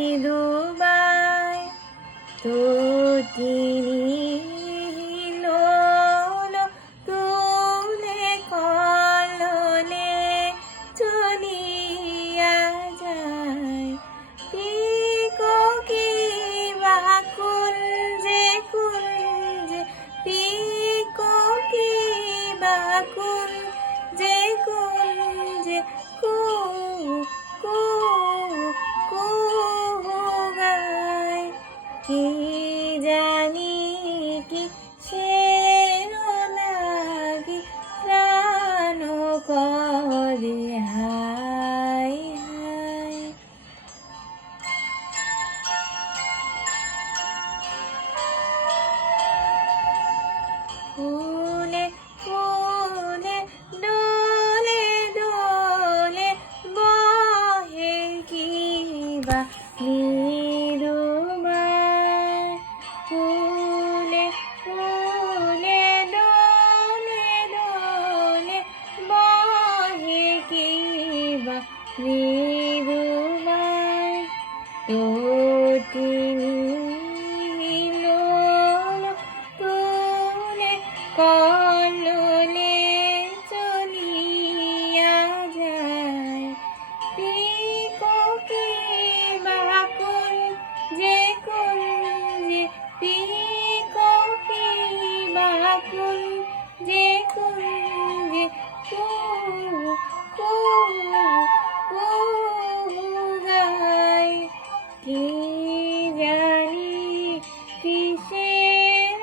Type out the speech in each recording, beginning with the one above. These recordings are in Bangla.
মৃদুবায় তটিনীল তুলে কলনে চলিয়া যায়। পিকো কি বা কুঞ্জে কুঞ্জে, পিকো কি বা কুঞ্জে কুঞ্জে, কু কু কু গায়। কি জানি কি সের লাগি প্রাণ করে হায় হায়। ফুলে ফুলে দোলে দোলে বহে কি বা মৃদুবায়। ফুলে ফুলে দোলে দোলে বহে কি বা মৃদুবায়। তটিনীল তুলে কলনে চলিয়া যায়। পিকো কি বা কুঞ্জে কুঞ্জে, পিকো কি বা কুঞ্জে কুঞ্জে, কু কু কু গায়। কি জানি কিসের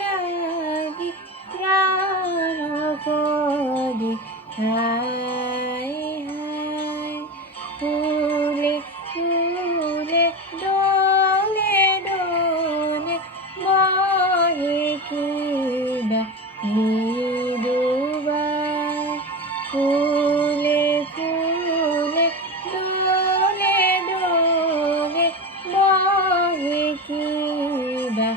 লাগি প্রাণ করে হায় হায়। ফুলে ফুলে দোলে দোলে বহে কি বা মৃদুবায়। ফুলে ফুলে দোলে দোলে বহে কি বা